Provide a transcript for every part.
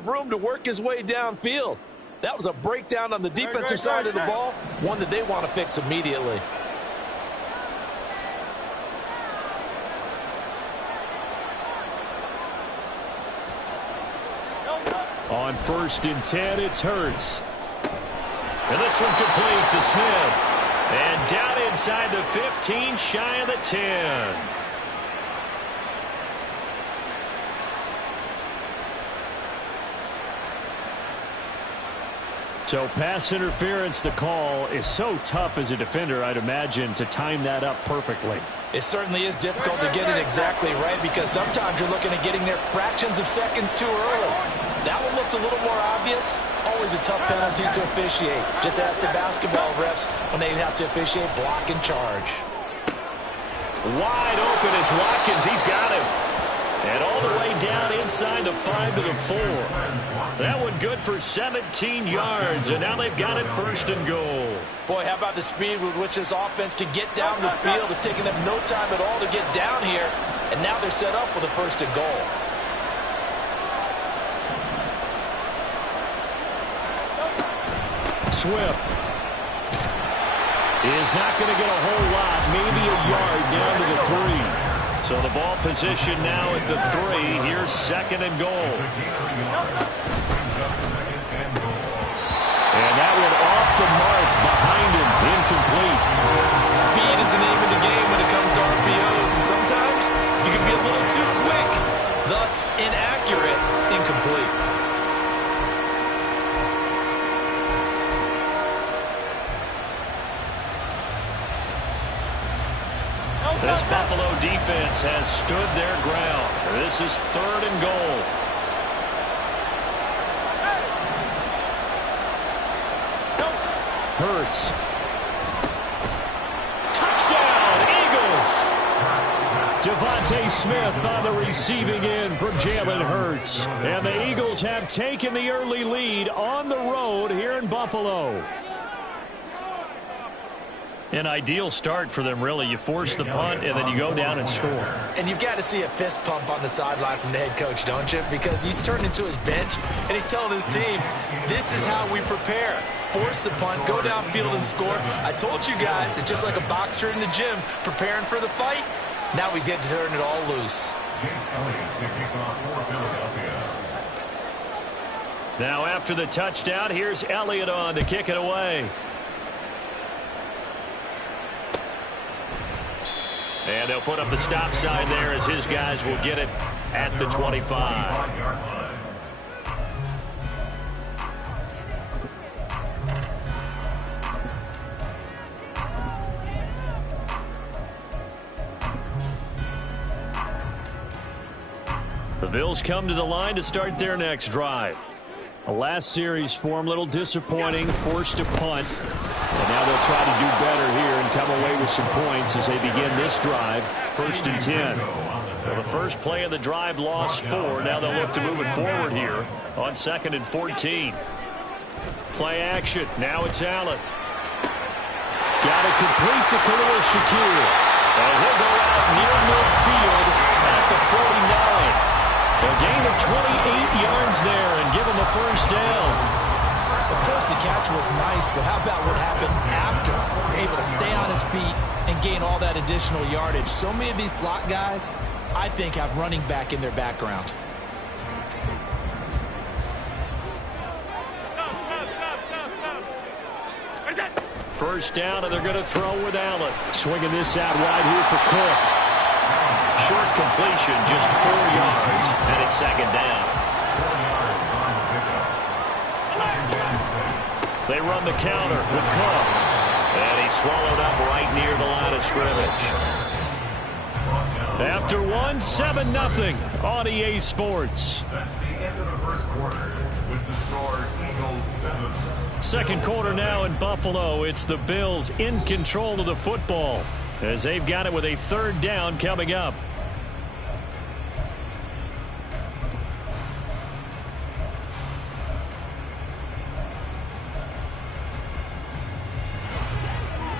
of room to work his way downfield. That was a breakdown on the defensive side of the ball, one that they want to fix immediately. On 1st and 10, it's Hurts. And this one complete to Smith. And down inside the 15, shy of the 10. So pass interference, the call is so tough as a defender, I'd imagine, to time that up perfectly. It certainly is difficult to get it exactly right because sometimes you're looking at getting there fractions of seconds too early. That one looked a little more obvious. Always a tough penalty to officiate. Just ask the basketball refs when they have to officiate block and charge. Wide open is Watkins. He's got him. And all the way down inside the 5 to the 4. That one good for 17 yards, and now they've got it 1st and goal. Boy, how about the speed with which this offense can get down the field? It's taken them no time at all to get down here, and now they're set up with a 1st and goal. Swift is not going to get a whole lot, maybe a yard down to the 3. So the ball position now at the 3. Here's 2nd and goal. And that one off the mark behind him, incomplete. Speed is the name of the game when it comes to RPOs, and sometimes you can be a little too quick, thus inaccurate, incomplete. This Buffalo defense has stood their ground. This is 3rd and goal. Hurts. Touchdown, Eagles! Devontae Smith on the receiving end from Jalen Hurts. And the Eagles have taken the early lead on the road here in Buffalo. An ideal start for them, really. You force the punt, and then you go down and score. And you've got to see a fist pump on the sideline from the head coach, don't you? Because he's turned into his bench, and he's telling his team, this is how we prepare. Force the punt, go downfield and score. I told you guys, it's just like a boxer in the gym preparing for the fight. Now we get to turn it all loose. Now after the touchdown, here's Elliott on to kick it away. And they'll put up the stop sign there as his guys will get it at the 25. The Bills come to the line to start their next drive. The last series form, a little disappointing, forced to punt. And now they'll try to do better here and come away with some points as they begin this drive, 1st and 10. Well, the first play of the drive lost 4. Now they'll look to move it forward here on 2nd and 14. Play action. Now it's Allen. Got it complete to Khalil Shakir. And he'll go out near midfield at the 49. A gain of 28 yards there and give him a 1st down. Of course, the catch was nice, but how about what happened after? Able to stay on his feet and gain all that additional yardage. So many of these slot guys, I think, have running back in their background. First down, and they're going to throw with Allen. Swinging this out wide here for Cook. Short completion, just 4 yards, and it's 2nd down. They run the counter with Cook. And he's swallowed up right near the line of scrimmage. After one, 7-0 on EA Sports. That's the end of the 1st quarter with the score Eagles 7. 2nd quarter now in Buffalo. It's the Bills in control of the football as they've got it with a 3rd down coming up.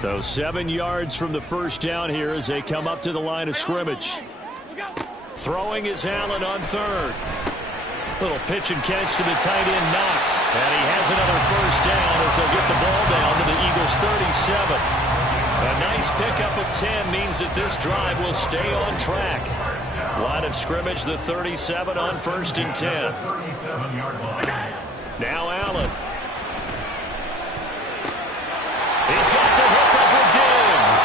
So 7 yards from the 1st down here as they come up to the line of scrimmage. Throwing is Allen on 3rd. Little pitch and catch to the tight end, Knox. And he has another first down as they'll get the ball down to the Eagles' 37. A nice pickup of 10 means that this drive will stay on track. Line of scrimmage, the 37 on 1st and 10. Now Allen. He's got the hook up with Diggs.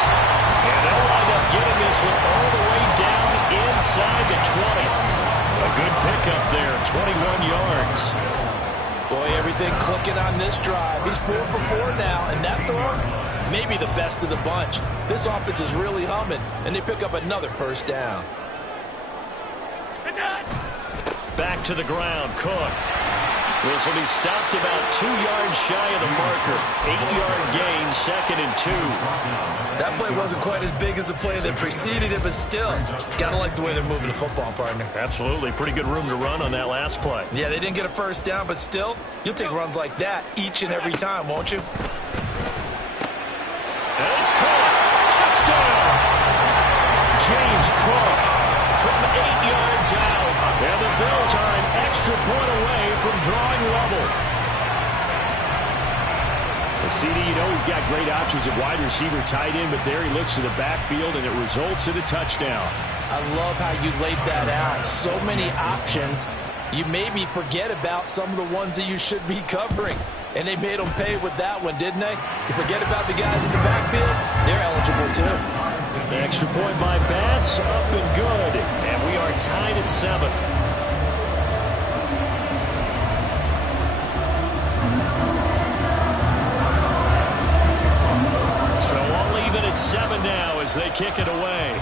And they'll wind up getting this one all the way down inside the 20. A good pickup there, 21 yards. Boy, everything clicking on this drive. He's 4 for 4 now, and that throw, maybe the best of the bunch. This offense is really humming, and they pick up another first down. Back to the ground, Cook. This will be stopped about 2 yards shy of the marker. 8-yard gain, 2nd and 2. That play wasn't quite as big as the play that preceded it, but still, gotta like the way they're moving the football, partner. Absolutely. Pretty good room to run on that last play. Yeah, they didn't get a first down, but still, you'll take runs like that each and every time, won't you? And it's caught. Touchdown! James Cook from 8 yards out. And the Bills are an extra point away from drawing level. The CD, you know, he's got great options at wide receiver, tight end, but there he looks to the backfield, and it results in a touchdown. I love how you laid that out. So many options. You maybe forget about some of the ones that you should be covering. And they made them pay with that one, didn't they? You forget about the guys in the backfield, they're eligible too. The extra point by Bass, up and good. And we are tied at 7. So all even at 7 now as they kick it away.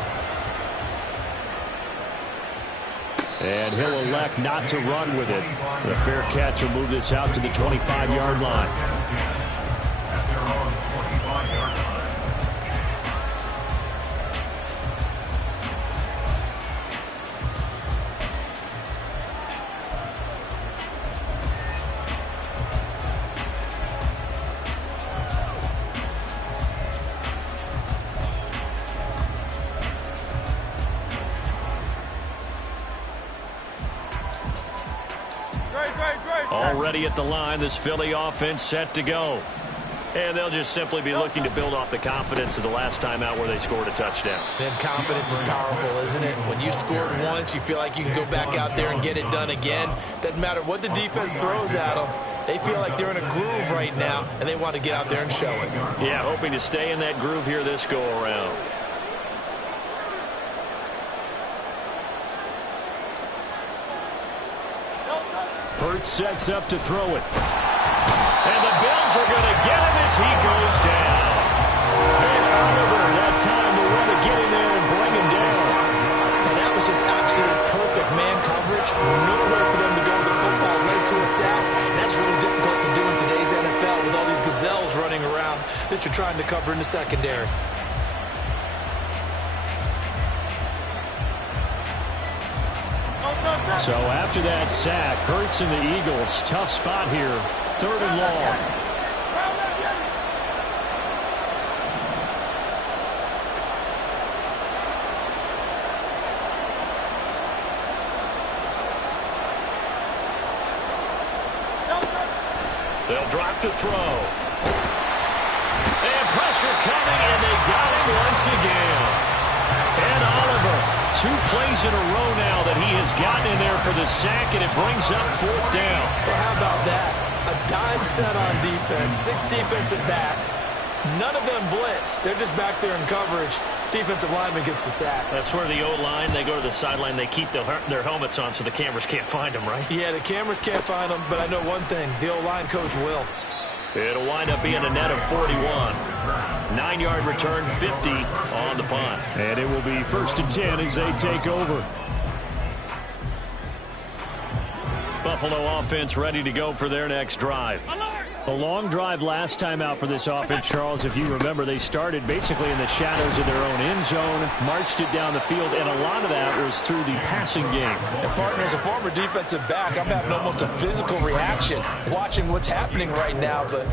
And he'll elect not to run with it. The fair catch will move this out to the 25-yard line. Already at the line, this Philly offense set to go. And they'll just simply be looking to build off the confidence of the last time out where they scored a touchdown. And confidence is powerful, isn't it? When you've scored once, you feel like you can go back out there and get it done again. Doesn't matter what the defense throws at them. They feel like they're in a groove right now, and they want to get out there and show it. Yeah, hoping to stay in that groove here this go-around. Hurts sets up to throw it. And the Bills are going to get him as he goes down. And Oliver, that time to want to get in there and bring him down. And that was just absolute perfect man coverage. Nowhere for them to go. The football led to a sack. And that's really difficult to do in today's NFL with all these gazelles running around that you're trying to cover in the secondary. So after that sack, Hurts and the Eagles, tough spot here, 3rd and long. They'll drop to throw. And pressure coming, and they got him once again. And Oliver, 2 plays in a row now that he has gotten in there for the sack, and it brings up 4th down. Well, how about that? A dime set on defense, 6 defensive backs. None of them blitz. They're just back there in coverage. Defensive lineman gets the sack. That's where the O-line, they go to the sideline, they keep their helmets on so the cameras can't find them, right? Yeah, the cameras can't find them, but I know one thing. The O-line coach will. It'll wind up being a net of 41. 9-yard return, 50 on the punt. And it will be 1st and 10 as they take over. Buffalo offense ready to go for their next drive. A long drive last time out for this offense, Charles. If you remember, they started basically in the shadows of their own end zone, marched it down the field, and a lot of that was through the passing game. And partner, as a former defensive back, I'm having almost a physical reaction watching what's happening right now. But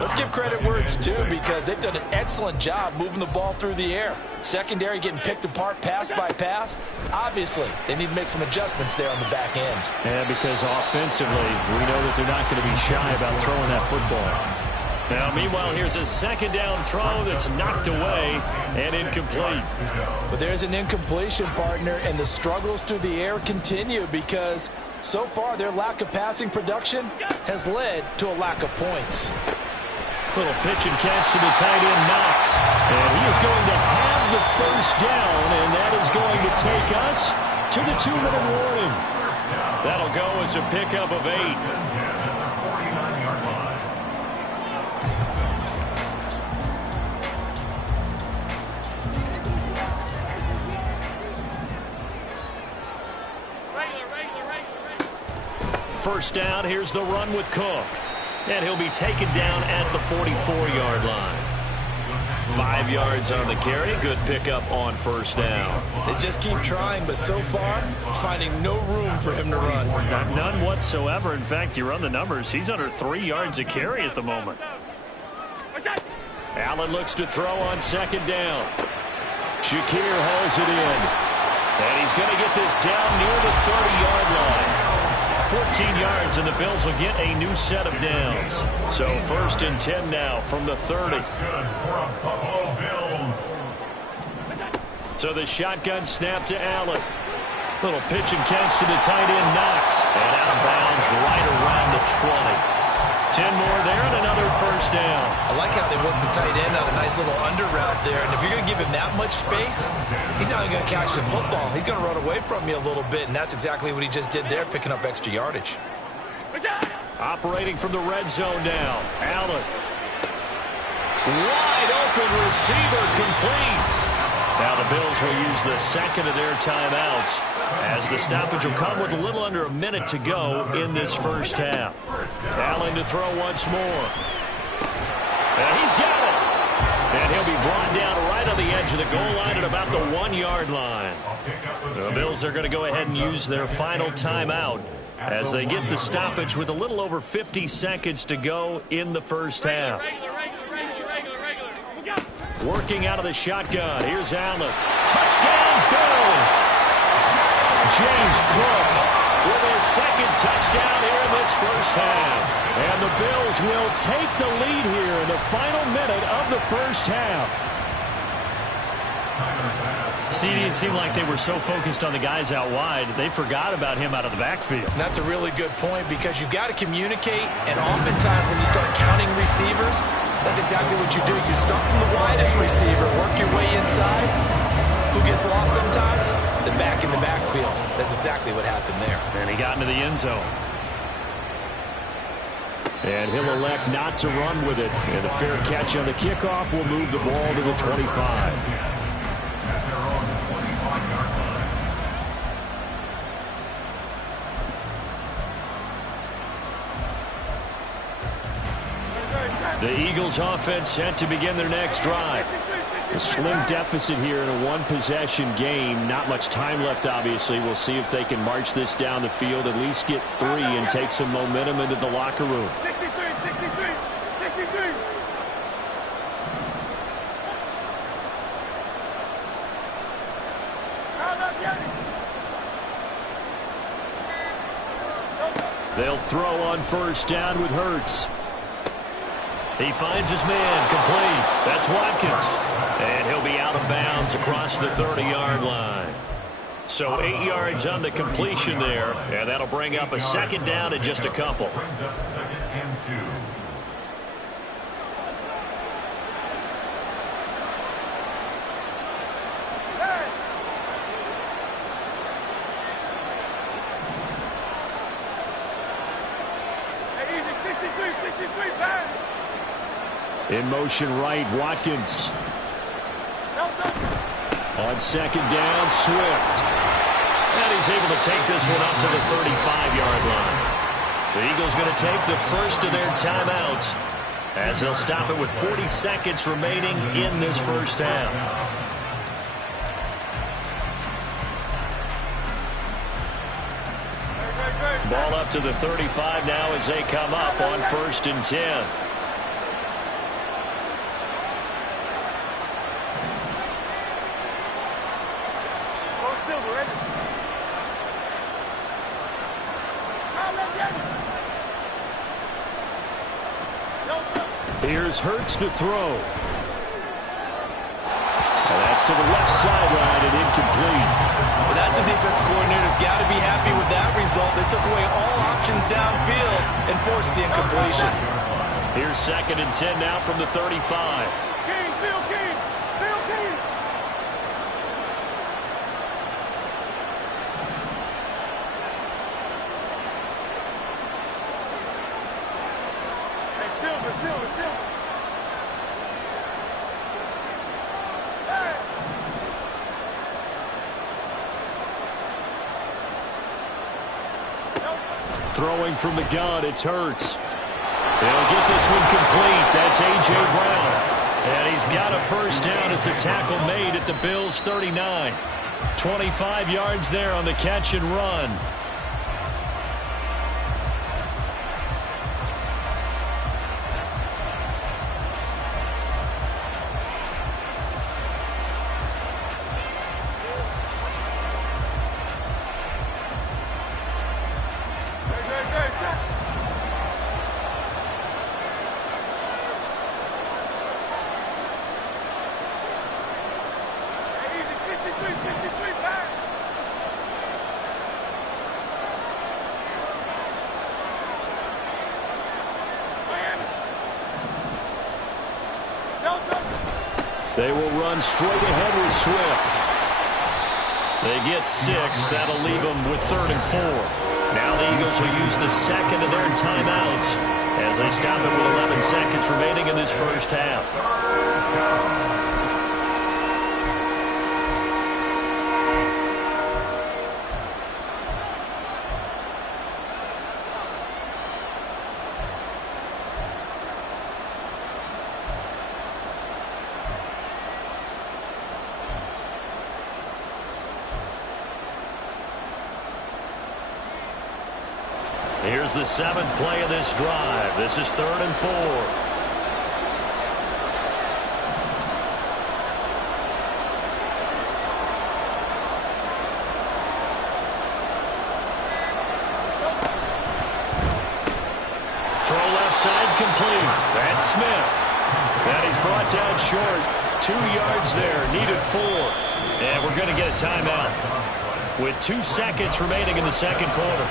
Let's give credit where it's due because they've done an excellent job moving the ball through the air. Secondary getting picked apart pass by pass. Obviously, they need to make some adjustments there on the back end. Yeah, because offensively, we know that they're not going to be shy about throwing that football. Now, meanwhile, here's a second down throw that's knocked away and incomplete. But there's an incompletion, partner, and the struggles through the air continue because so far their lack of passing production has led to a lack of points. Little pitch and catch to the tight end, Knox. And he is going to have the first down, and that is going to take us to the 2-minute warning. That'll go as a pickup of 8. First down, here's the run with Cook. And he'll be taken down at the 44-yard line. 5 yards on the carry. Good pickup on first down. They just keep trying, but so far, finding no room for him to run. None whatsoever. In fact, you run the numbers. He's under 3 yards a carry at the moment. Allen looks to throw on second down. Shakir hauls it in. And he's going to get this down near the 30-yard line. 14 yards, and the Bills will get a new set of downs. So 1st and 10 now from the 30. So the shotgun snap to Allen. Little pitch and catch to the tight end, Knox. And out of bounds right around the 20. 10 more there and another first down. I like how they work the tight end on a nice little under route there. And if you're going to give him that much space, he's not going to catch the football. He's going to run away from you a little bit, and that's exactly what he just did there, picking up extra yardage. Operating from the red zone now. Allen. Wide open receiver complete. Now the Bills will use the second of their timeouts as the stoppage will come with a little under a minute to go in this first half. Allen to throw once more. And he's got it. And he'll be brought down right on the edge of the goal line at about the 1-yard line. The Bills are going to go ahead and use their final timeout as they get the stoppage with a little over 50 seconds to go in the first half. Working out of the shotgun. Here's Allen. Touchdown, Bills! James Cook with his second touchdown here in this first half. And the Bills will take the lead here in the final minute of the first half. CD, it seemed like they were so focused on the guys out wide, they forgot about him out of the backfield. That's a really good point because you've got to communicate, and oftentimes when you start counting receivers, that's exactly what you do. You start from the widest receiver, work your way inside. Who gets lost sometimes? The back in the backfield. That's exactly what happened there. And he got into the end zone. And he'll elect not to run with it. And a fair catch on the kickoff will move the ball to the 25. The Eagles offense set to begin their next drive. A slim deficit here in a one-possession game. Not much time left, obviously. We'll see if they can march this down the field, at least get 3 and take some momentum into the locker room. 63. They'll throw on first down with Hurts. He finds his man, complete. That's Watkins. And he'll be out of bounds across the 30-yard line. So 8 yards on the completion there, and that'll bring up a second down in just a couple. Brings up 2nd and 2. In motion right, Watkins. On second down, Swift. And he's able to take this one up to the 35-yard line. The Eagles going to take the first of their timeouts as they'll stop it with 40 seconds remaining in this first half. Ball up to the 35 now as they come up on 1st and 10. Here's Hurts to throw. And that's to the left sideline and incomplete. Well, that's a defense coordinator's got to be happy with that result. They took away all options downfield and forced the incompletion. Here's 2nd and 10 now from the 35. Throwing from the gun, it's Hurts. They'll get this one complete. That's A.J. Brown. And he's got a first down as the tackle made at the Bills' 39. 25 yards there on the catch and run. They will run straight ahead with Swift. They get 6. That'll leave them with 3rd and 4. Now the Eagles will use the second of their timeouts as they stop it with 11 seconds remaining in this first half. Here's the 7th play of this drive. This is 3rd and 4. Throw left side complete. That's Smith. And he's brought down short. 2 yards there. Needed 4. And we're going to get a timeout with 2 seconds remaining in the second quarter.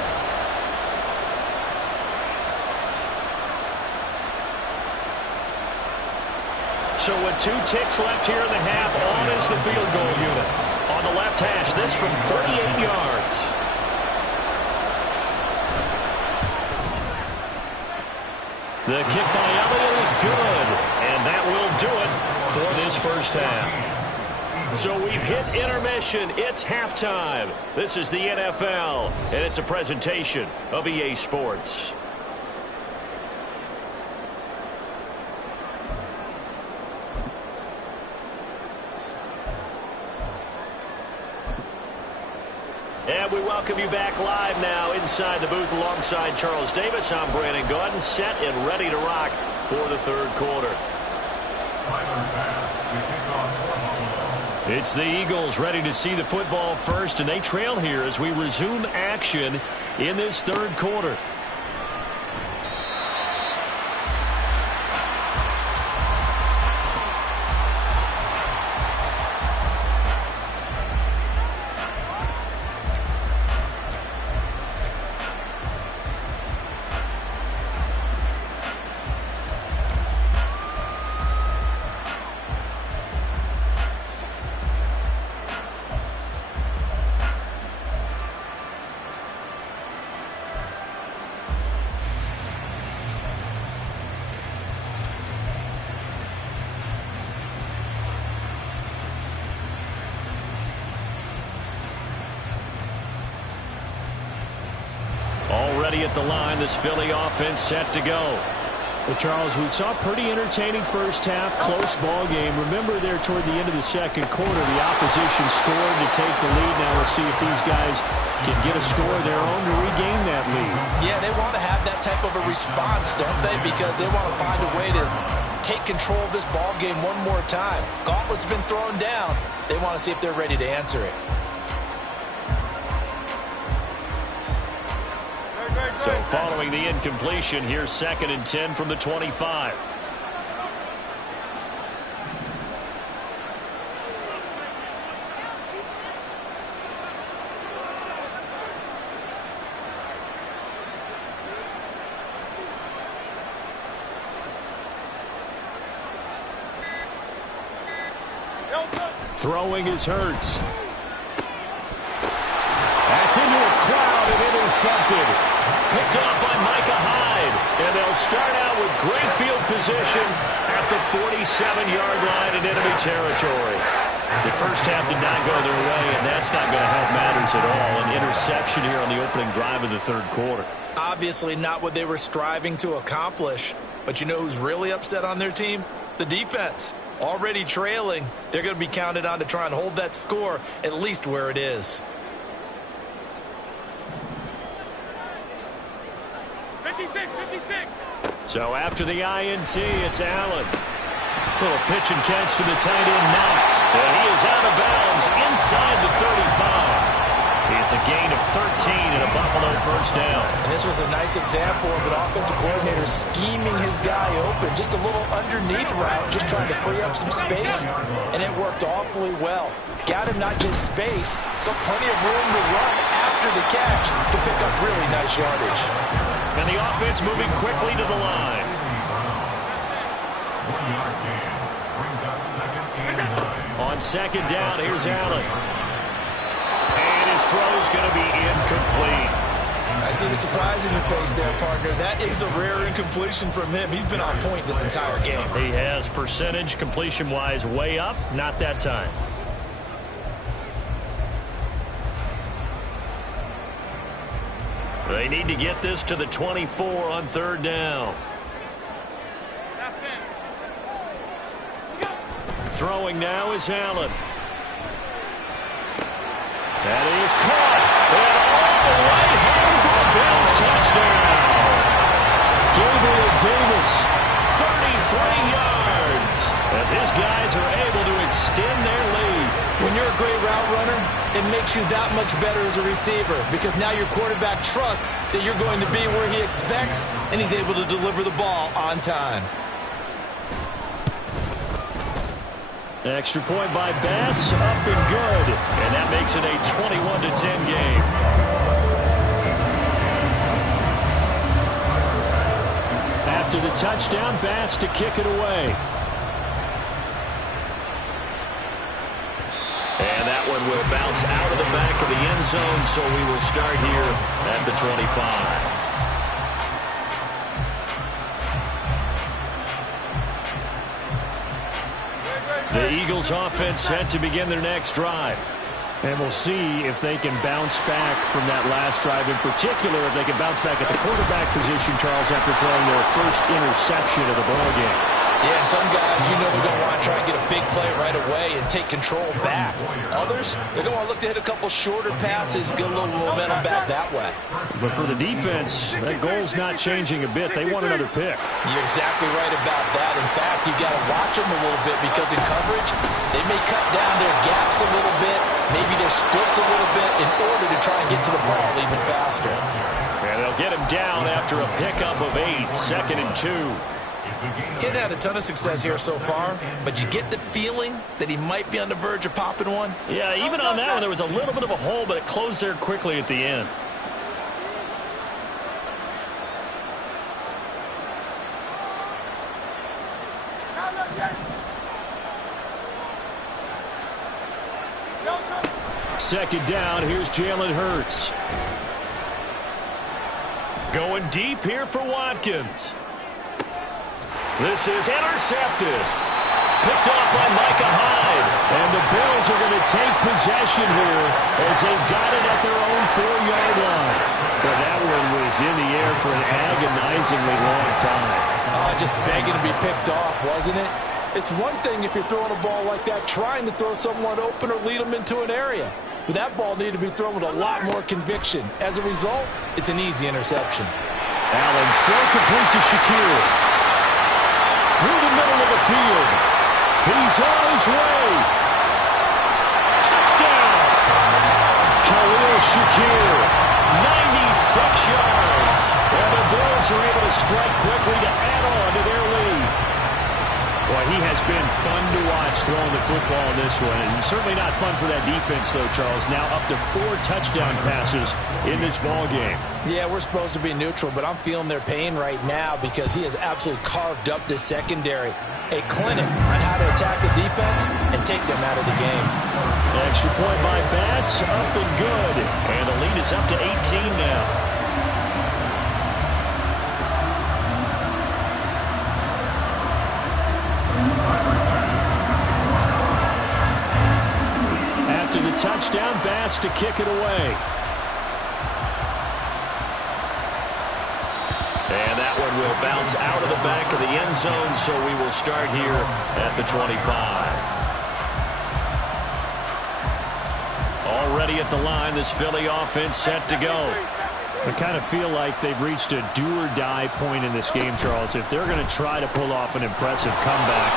So with 2 ticks left here in the half, on is the field goal unit. On the left hash, this from 38 yards. The kick by Elliott is good, and that will do it for this first half. So we've hit intermission. It's halftime. This is the NFL, and it's a presentation of EA Sports. And we welcome you back live now inside the booth alongside Charles Davis. I'm Brandon Gaudin, set and ready to rock for the third quarter. It's the Eagles ready to see the football first, and they trail here as we resume action in this third quarter. Already at the line, this Philly offense set to go. Well, Charles, we saw a pretty entertaining first half, close ball game. Remember there toward the end of the second quarter, the opposition scored to take the lead. Now we'll see if these guys can get a score of their own to regain that lead. Yeah, they want to have that type of a response, don't they? Because they want to find a way to take control of this ball game one more time. Gauntlet's been thrown down. They want to see if they're ready to answer it. So following the incompletion, here's 2nd and 10 from the 25. Throwing is Hurts. That's into a crowd and intercepted. Picked off by Micah Hyde. And they'll start out with great field position at the 47-yard line in enemy territory. The first half did not go their way, and that's not going to help matters at all. An interception here on the opening drive of the third quarter. Obviously not what they were striving to accomplish. But you know who's really upset on their team? The defense. Already trailing. They're going to be counted on to try and hold that score at least where it is. 56. So after the INT, it's Allen. Little pitch and catch to the tight end, Knox. And he is out of bounds inside the 35. It's a gain of 13 and a Buffalo first down. And this was a nice example of an offensive coordinator scheming his guy open. Just a little underneath route, just trying to free up some space. And it worked awfully well. Got him not just space, but plenty of room to run after the catch to pick up really nice yardage. And the offense moving quickly to the line. 1-yard gain brings up 2nd and 9. On 2nd down, here's Allen. And his throw's going to be incomplete. I see the surprise in your face there, partner. That is a rare incompletion from him. He's been on point this entire game. He has percentage completion-wise way up, not that time. They need to get this to the 24 on 3rd down. Throwing now is Allen. That is caught. And all the way home for the Bills touchdown. Gabriel Davis, 33 yards. As his guys are able to extend their lead. When you're a great route runner, it makes you that much better as a receiver because now your quarterback trusts that you're going to be where he expects, and he's able to deliver the ball on time. Extra point by Bass, up and good. And that makes it a 21-10 game. After the touchdown, Bass to kick it away. And that one will bounce out of the back of the end zone, so we will start here at the 25. The Eagles offense set to begin their next drive. And we'll see if they can bounce back from that last drive. In particular, if they can bounce back at the quarterback position, Charles, after throwing their first interception of the ballgame. Yeah, and some guys, you know they're going to want to try and get a big play right away and take control back. Others, they're going to look to hit a couple shorter passes, get a little momentum back that way. But for the defense, that goal's not changing a bit. They want another pick. You're exactly right about that. In fact, you've got to watch them a little bit because in coverage, they may cut down their gaps a little bit, maybe their splits a little bit in order to try and get to the ball even faster. And they'll get him down after a pickup of 8, 2nd and 2. He's had a ton of success here so far, but you get the feeling that he might be on the verge of popping one. Yeah, even on that one, there was a little bit of a hole, but it closed there quickly at the end. Second down, here's Jalen Hurts. Going deep here for Watkins. This is intercepted. Picked off by Micah Hyde. And the Bills are going to take possession here as they've got it at their own 4-yard line. But that one was in the air for an agonizingly long time. Just begging to be picked off, wasn't it? It's one thing if you're throwing a ball like that, trying to throw someone open or lead them into an area. But that ball needed to be thrown with a lot more conviction. As a result, it's an easy interception. Allen's throw complete to Shakir. Through the middle of the field. He's on his way. Touchdown. Khalil Shakir. 96 yards. And the Bills are able to strike quickly to add on to their lead. Boy, he has been fun to watch throwing the football in this one. And certainly not fun for that defense, though, Charles. Now up to 4 touchdown passes in this ball game. Yeah, we're supposed to be neutral, but I'm feeling their pain right now because he has absolutely carved up this secondary. A clinic on how to attack the defense and take them out of the game. Extra point by Bass, up and good. And the lead is up to 18 now. After the touchdown, Bass to kick it away. And that one will bounce out of the back of the end zone, so we will start here at the 25. Already at the line, this Philly offense set to go. I kind of feel like they've reached a do-or-die point in this game, Charles. If they're going to try to pull off an impressive comeback,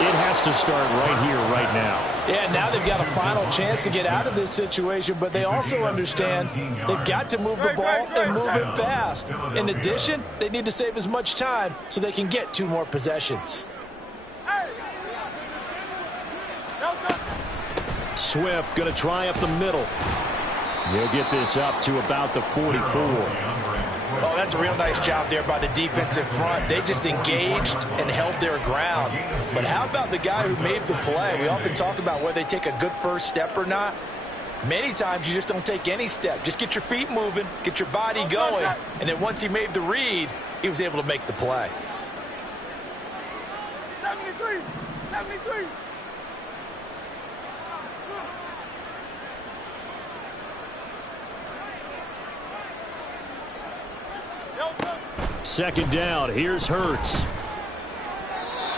it has to start right here, right now. Yeah, now they've got a final chance to get out of this situation, but they also understand they've got to move the ball and move it fast. In addition, they need to save as much time so they can get 2 more possessions. Swift going to try up the middle. He'll get this up to about the 44. Oh, that's a real nice job there by the defensive front. They just engaged and held their ground. But how about the guy who made the play? We often talk about whether they take a good first step or not. Many times you just don't take any step. Just get your feet moving, get your body going, and then once he made the read, he was able to make the play. 73! 73! Second down, here's Hurts.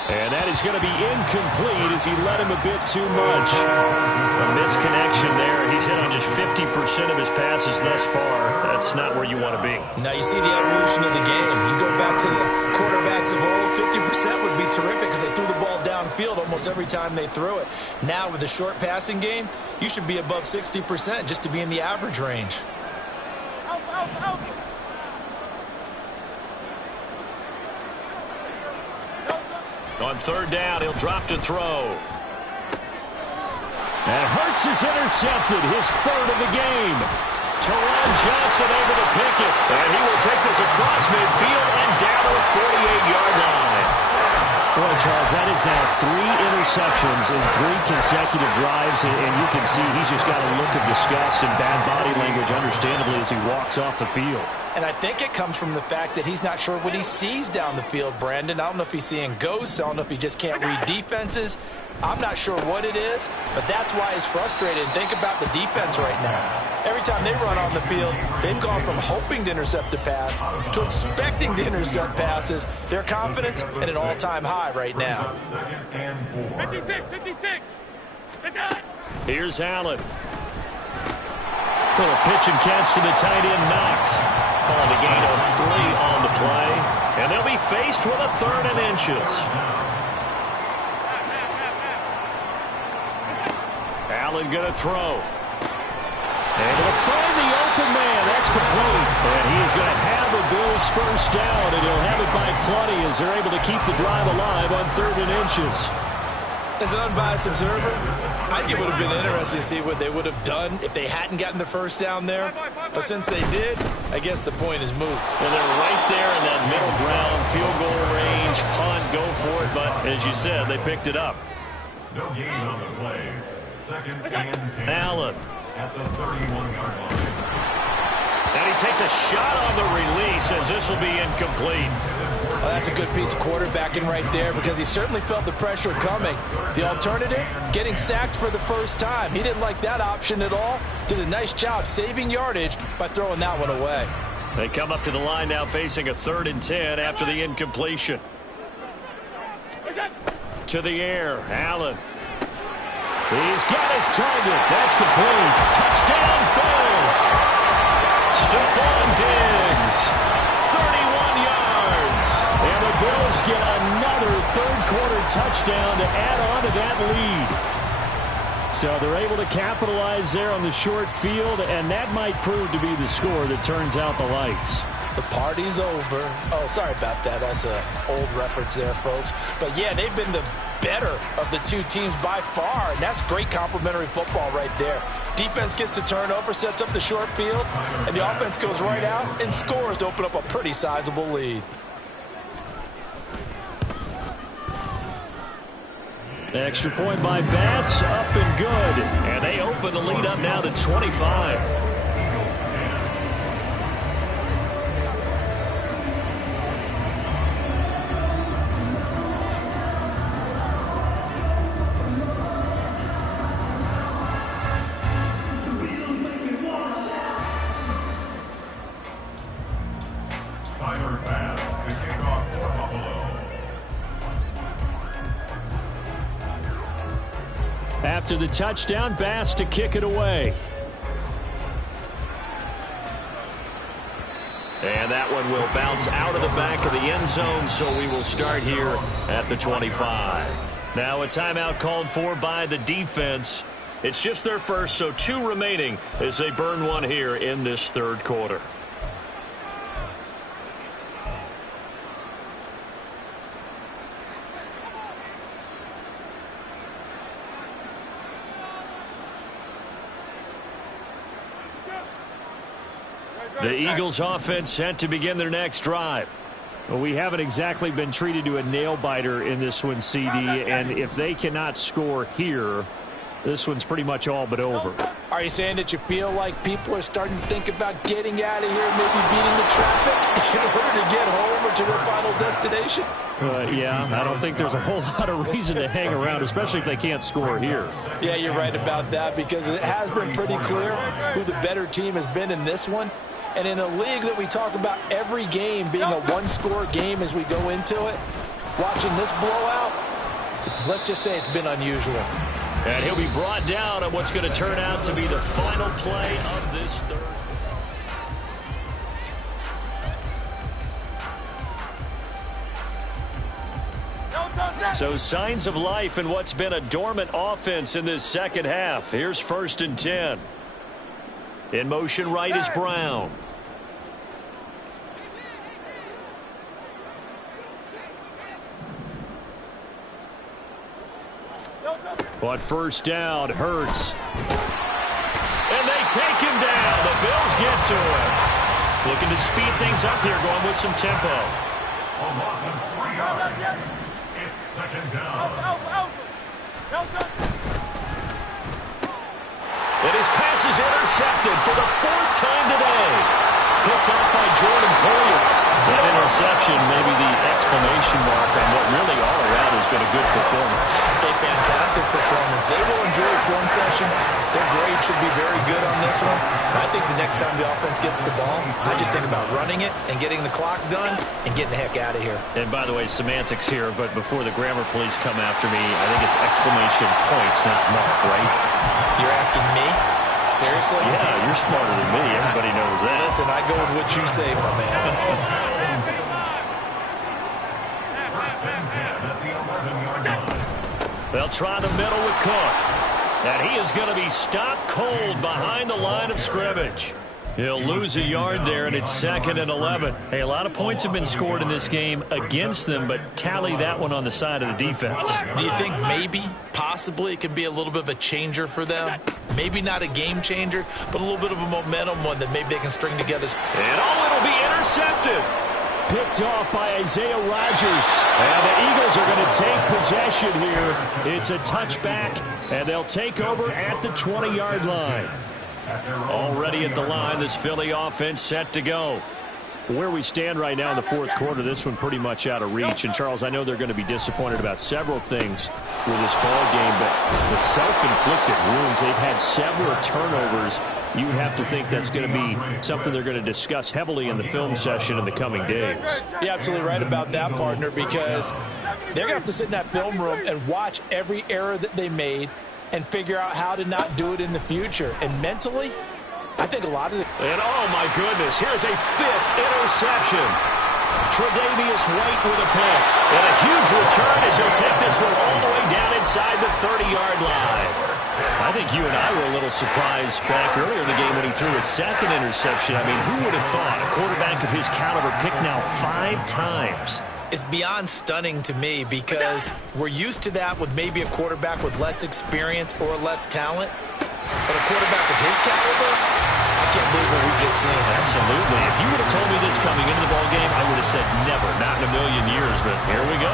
And that is going to be incomplete as he let him a bit too much. A misconnection there. He's hit on just 50% of his passes thus far. That's not where you want to be. Now you see the evolution of the game. You go back to the quarterbacks of old, 50% would be terrific because they threw the ball downfield almost every time they threw it. Now with the short passing game, you should be above 60% just to be in the average range. Out. On third down, he'll drop to throw. And Hurts is intercepted, his third of the game. Teron Johnson able to pick it. And he will take this across midfield and down to the 48-yard line. Boy, Charles, that is now 3 interceptions in 3 consecutive drives. And you can see he's just got a look of disgust and bad body language, understandably, as he walks off the field. And I think it comes from the fact that he's not sure what he sees down the field, Brandon. I don't know if he's seeing ghosts. I don't know if he just can't read defenses. I'm not sure what it is, but that's why he's frustrated. And think about the defense right now. Every time they run on the field, they've gone from hoping to intercept a pass to expecting to intercept passes. Their confidence at an all-time high right now. 56! Here's Allen. Little pitch and catch to the tight end, Knox. Calling a gain of 3 on the play. And they'll be faced with a 3rd and inches. Allen going to throw. Able to find the open man. That's complete. And he is going to have the Bills first down, and he'll have it by plenty as they're able to keep the drive alive on 3rd and inches. As an unbiased observer, I think it would have been interesting to see what they would have done if they hadn't gotten the first down there. But since they did, I guess the point is moot. Well, they're right there in that middle ground, field goal range, punt, go for it. But as you said, they picked it up. No gain on the play. 2nd and 10. Allen. At the 31-yard line. And he takes a shot on the release as this will be incomplete. Well, that's a good piece of quarterbacking right there because he certainly felt the pressure coming. The alternative, getting sacked for the first time. He didn't like that option at all. Did a nice job saving yardage by throwing that one away. They come up to the line now facing a 3rd and 10 after the incompletion. To the air, Allen. He's got his target. That's complete. Touchdown, Bills. Stephon Diggs. 31 yards. And the Bills get another 3rd-quarter touchdown to add on to that lead. So they're able to capitalize there on the short field, and that might prove to be the score that turns out the lights. The party's over. Oh, sorry about that. That's an old reference there, folks. But, yeah, they've been the better of the two teams by far, and that's great complimentary football right there. Defense gets the turnover, sets up the short field, and the offense goes right out and scores to open up a pretty sizable lead. Extra point by Bass, up and good. And they open the lead up now to 25. After the touchdown, Bass to kick it away. And that one will bounce out of the back of the end zone, so we will start here at the 25. Now a timeout called for by the defense. It's just their first, so 2 remaining as they burn one here in this third quarter. The Eagles offense set to begin their next drive. Well, we haven't exactly been treated to a nail-biter in this one, CD, and if they cannot score here, this one's pretty much all but over. Are you saying that you feel like people are starting to think about getting out of here, maybe beating the traffic in order to get home or to their final destination? Yeah, I don't think there's a whole lot of reason to hang around, especially if they can't score here. Yeah, you're right about that, because it has been pretty clear who the better team has been in this one. And in a league that we talk about every game being a one-score game as we go into it, watching this blowout, let's just say it's been unusual. And he'll be brought down on what's going to turn out to be the final play of this third. So signs of life in what's been a dormant offense in this second half. Here's 1st and 10. In motion right is Brown. But first down, Hurts. And they take him down. The Bills get to him. Looking to speed things up here, going with some tempo. A loss of 3 yards. It's 2nd down. And his pass is intercepted for the 4th time today. Picked off by Jordan Poyer. That interception, maybe the exclamation mark on what really all around has been a good performance. A fantastic performance. They will enjoy a film session. Their grade should be very good on this one. I think the next time the offense gets the ball, I just think about running it and getting the clock done and getting the heck out of here. And by the way, semantics here, but before the grammar police come after me, I think it's exclamation points, not mark, right? You're asking me? Seriously? Yeah, you're smarter than me. Everybody knows that. Listen, I go with what you say, my man. They'll try the middle with Cook. And he is going to be stopped cold behind the line of scrimmage. He'll lose a yard there, and it's 2nd and 11. Hey, a lot of points have been scored in this game against them, but tally that one on the side of the defense. Do you think maybe, possibly, it can be a little bit of a changer for them? Maybe not a game changer, but a little bit of a momentum one that maybe they can string together. And it'll be intercepted. Picked off by Isaiah Rodgers. And the Eagles are going to take possession here. It's a touchback, and they'll take over at the 20-yard line. Already at the line, this Philly offense set to go. Where we stand right now in the 4th quarter, this one pretty much out of reach. And, Charles, I know they're going to be disappointed about several things with this ball game, but the self-inflicted wounds, they've had several turnovers. You would have to think that's going to be something they're going to discuss heavily in the film session in the coming days. You're absolutely right about that, partner, because they're going to have to sit in that film room and watch every error that they made and figure out how to not do it in the future. And mentally, I think a lot of it. And oh my goodness, here's a 5th interception. Tre'Davious White with a pick. And a huge return as he'll take this one all the way down inside the 30-yard line. I think you and I were a little surprised back earlier in the game when he threw his second interception. I mean, who would have thought a quarterback of his caliber picked now 5 times? It's beyond stunning to me because we're used to that with maybe a quarterback with less experience or less talent. But a quarterback of his caliber, I can't believe what we've just seen. Absolutely. If you would have told me this coming into the ballgame, I would have said never, not in a million years. But here we go.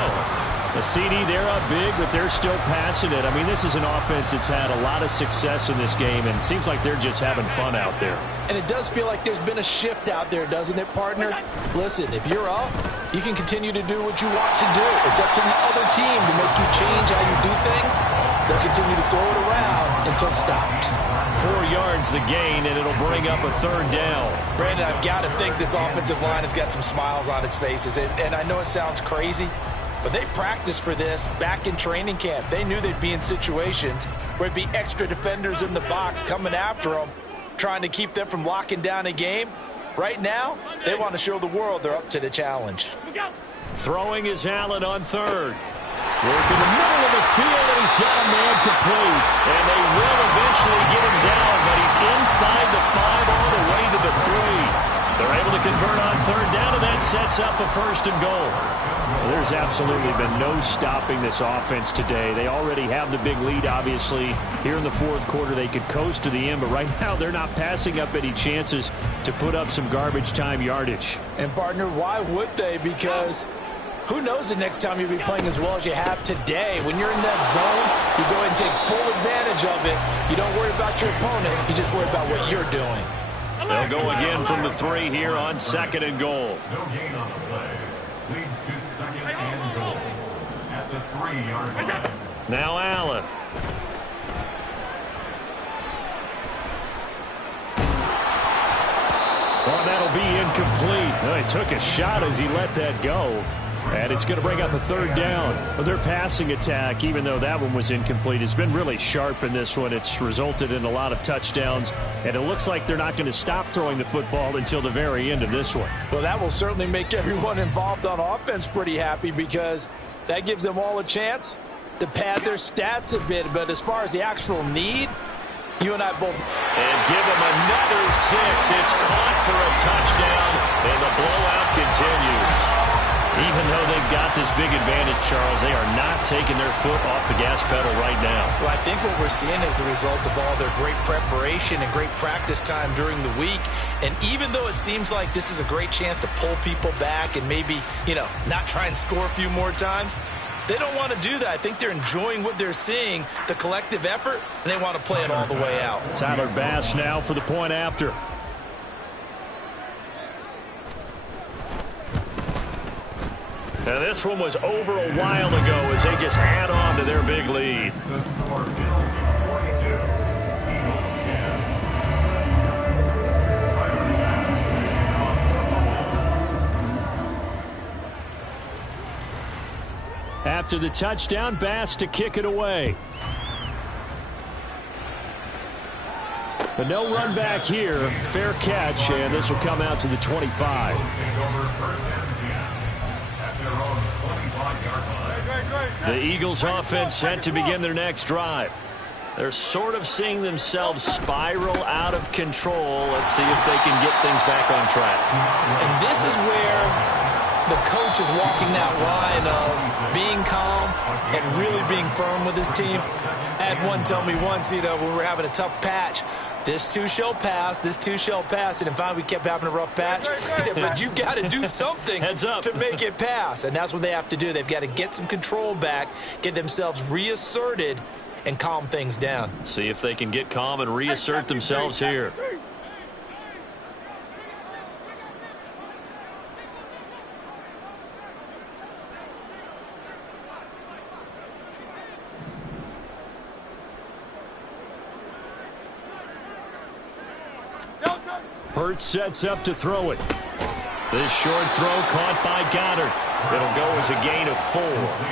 The CD, they're up big, but they're still passing it. I mean, this is an offense that's had a lot of success in this game, and it seems like they're just having fun out there. And it does feel like there's been a shift out there, doesn't it, partner? Listen, if you're up, you can continue to do what you want to do. It's up to the other team to make you change how you do things. They'll continue to throw it around until stopped. 4 yards the gain, and it'll bring up a 3rd down. Brandon, I've got to think this offensive line has got some smiles on its faces. And I know it sounds crazy, but they practiced for this back in training camp. They knew they'd be in situations where it'd be extra defenders in the box coming after them, trying to keep them from locking down a game. Right now, they want to show the world they're up to the challenge. Throwing is Allen on 3rd. Work in the middle of the field, and he's got a man complete. And they will eventually get him down, but he's inside the 5 all the way to the 3. They're able to convert on 3rd down, and that sets up a 1st and goal. Well, there's absolutely been no stopping this offense today. They already have the big lead, obviously. Here in the 4th quarter, they could coast to the end, but right now they're not passing up any chances to put up some garbage time yardage. And, partner, why would they? Because who knows the next time you'll be playing as well as you have today. When you're in that zone, you go ahead and take full advantage of it. You don't worry about your opponent. You just worry about what you're doing. They'll go again from the 3 here on 2nd and goal. No gain on the play. Leads to 2nd and goal at the 3-yard line. Now Allen. Well, that'll be incomplete. Well, he took a shot as he let that go. And it's going to bring up a 3rd down. Well, their passing attack, even though that one was incomplete, has been really sharp in this one. It's resulted in a lot of touchdowns, and it looks like they're not going to stop throwing the football until the very end of this one. Well, that will certainly make everyone involved on offense pretty happy because that gives them all a chance to pad their stats a bit. But as far as the actual need, you and I both. And give them another 6. It's caught for a touchdown, and the blowout continues. Even though they've got this big advantage, Charles, they are not taking their foot off the gas pedal right now. Well, I think what we're seeing is the result of all their great preparation and great practice time during the week. And even though it seems like this is a great chance to pull people back and maybe, not try and score a few more times, they don't want to do that. I think they're enjoying what they're seeing, the collective effort, and they want to play it all the way out. Tyler Bass now for the point after. Now, this one was over a while ago as they just add on to their big lead. The score, Bills 42, Eagles 10. Tyler Bass taking off the ball. After the touchdown, Bass to kick it away. But no run back here. Fair catch, and this will come out to the 25. The Eagles offense set to begin their next drive. They're sort of seeing themselves spiral out of control. Let's see if they can get things back on track. And this is where the coach is walking that line of being calm and really being firm with his team. I had one tell me once, when we were having a tough patch, this too shall pass, this too shall pass. And finally, we kept having a rough patch. He said, but you've got to do something to make it pass. And that's what they have to do. They've got to get some control back, get themselves reasserted, and calm things down. See if they can get calm and reassert themselves here. Hurts sets up to throw it. This short throw caught by Goddard. It'll go as a gain of 4,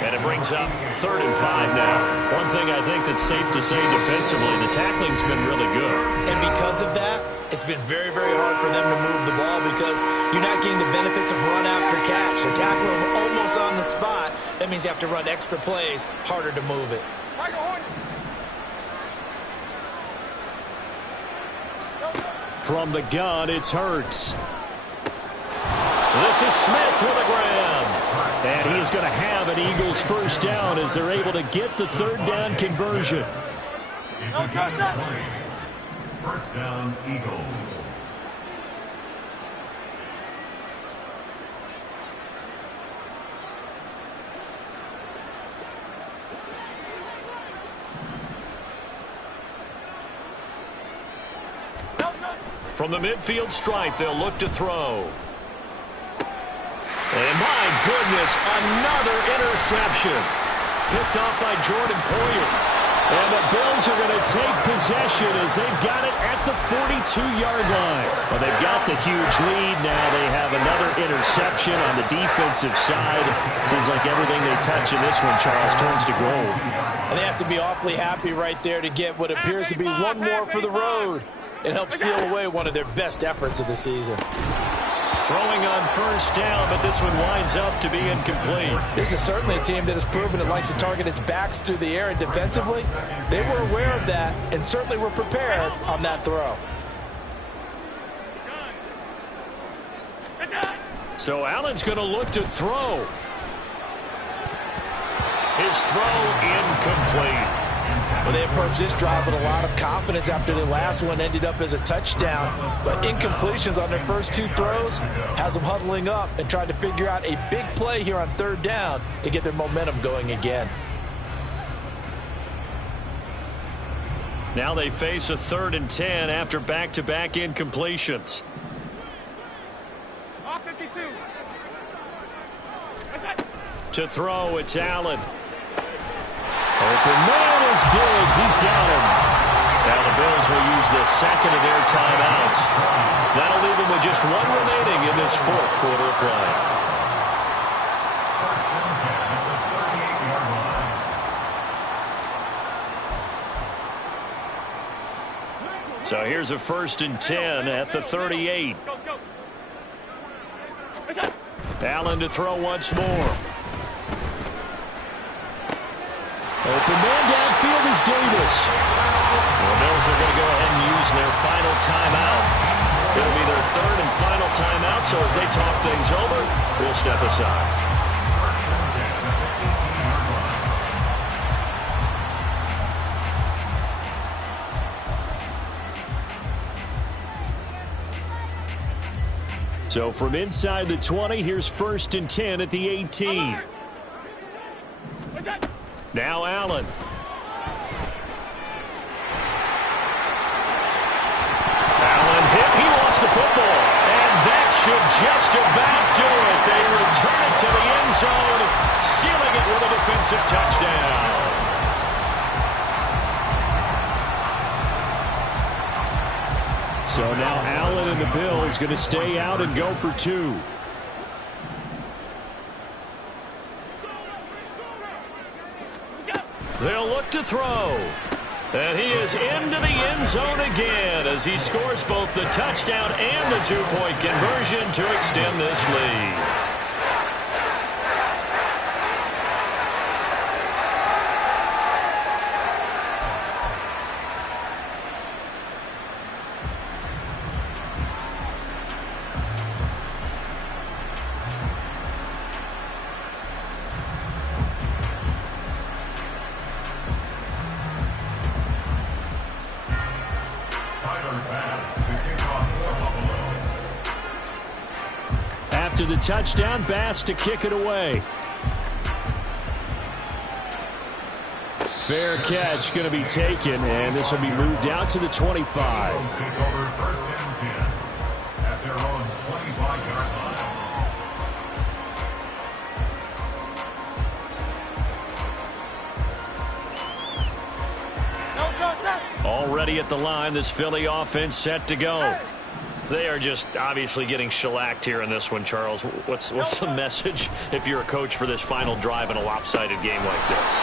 and it brings up 3rd and 5 now. One thing I think that's safe to say defensively, the tackling's been really good. And because of that, it's been very, very hard for them to move the ball because you're not getting the benefits of run after catch. A tackle almost on the spot. That means you have to run extra plays, harder to move it. From the gun, it's Hurts. This is Smith with a grab. And he is going to have an Eagles first down as they're able to get the third down conversion. First down, Eagles. From the midfield stripe, they'll look to throw. And my goodness, another interception. Picked off by Jordan Poyer. And the Bills are going to take possession as they've got it at the 42-yard line. Well, they've got the huge lead. Now they have another interception on the defensive side. Seems like everything they touch in this one, Charles, turns to gold. And they have to be awfully happy right there to get what appears to be one more for the road and help seal away one of their best efforts of the season. Throwing on first down, but this one winds up to be incomplete. This is certainly a team that has proven it likes to target its backs through the air, and defensively, they were aware of that and certainly were prepared on that throw. So Allen's going to look to throw. His throw incomplete. Well, they approached this drive with a lot of confidence after their last one ended up as a touchdown. But incompletions on their first two throws has them huddling up and trying to figure out a big play here on third down to get their momentum going again. Now they face a 3rd and 10 after back-to-back incompletions. To throw, it's Allen. Open man is Diggs. He's got him. Now the Bills will use the second of their timeouts. That'll leave them with just one remaining in this fourth quarter of play. So here's a 1st and 10 at the 38. Allen to throw once more. Open man downfield is Davis. The Bills are going to go ahead and use their final timeout. It'll be their 3rd and final timeout, so as they talk things over, we'll step aside. So from inside the 20, here's 1st and 10 at the 18. Now Allen. Allen hit. He lost the football. And that should just about do it. They return it to the end zone, sealing it with a defensive touchdown. So now Allen and the Bills going to stay out and go for 2. They'll look to throw. And he is into the end zone again as he scores both the touchdown and the 2-point conversion to extend this lead. After the touchdown, Bass to kick it away. Fair catch going to be taken, and this will be moved out to the 25. Already at the line, this Philly offense set to go. They are just obviously getting shellacked here in this one, Charles. What's the message if you're a coach for this final drive in a lopsided game like this?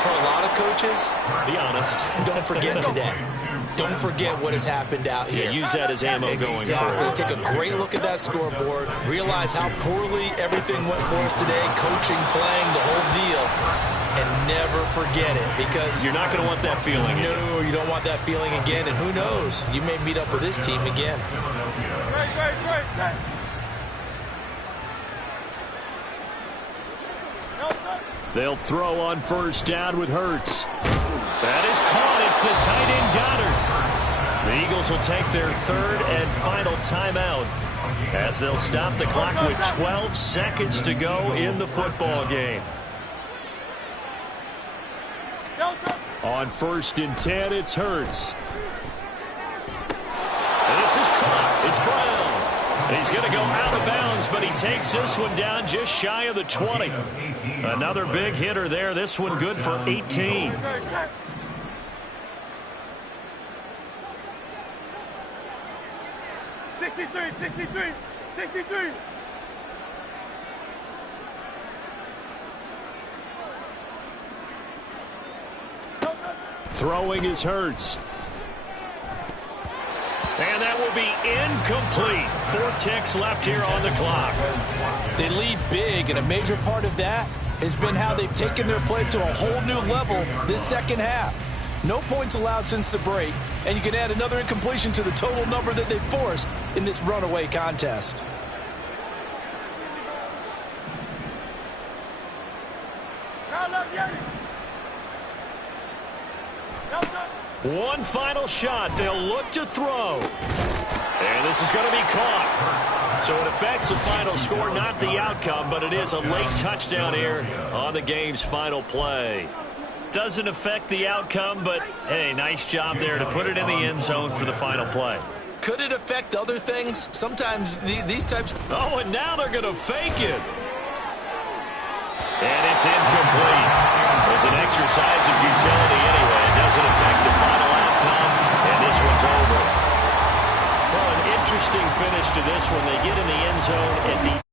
For a lot of coaches, be honest. Don't forget today. Don't forget what has happened out here. Yeah, use that as ammo going forward. Exactly. Take a great look at that scoreboard. Realize how poorly everything went for us today. Coaching, playing, the whole deal. and never forget it, because you're not going to want that feeling. No, you don't want that feeling again, and who knows, you may meet up with this team again. Great. They'll throw on first down with Hurts. That is caught. It's the tight end Goddard. The Eagles will take their third and final timeout as they'll stop the clock with 12 seconds to go in the football game. On first and 10, it's Hurts. And this is caught. It's Brown. He's going to go out of bounds, but he takes this one down just shy of the 20. Another big hitter there. This one good for 18. Throwing is Hurts. And that will be incomplete. 4 ticks left here on the clock. They lead big, and a major part of that has been how they've taken their play to a whole new level this second half. No points allowed since the break, and you can add another incompletion to the total number that they've forced in this runaway contest. One final shot. They'll look to throw. And this is going to be caught. So it affects the final score, not the outcome, but it is a late touchdown here on the game's final play. Doesn't affect the outcome, but, hey, nice job there to put it in the end zone for the final play. Could it affect other things? Sometimes these types... Oh, and now they're going to fake it. And it's incomplete. It's an exercise of futility anyway. It doesn't affect the final outcome, and this one's over. Well, an interesting finish to this one. They get in the end zone at the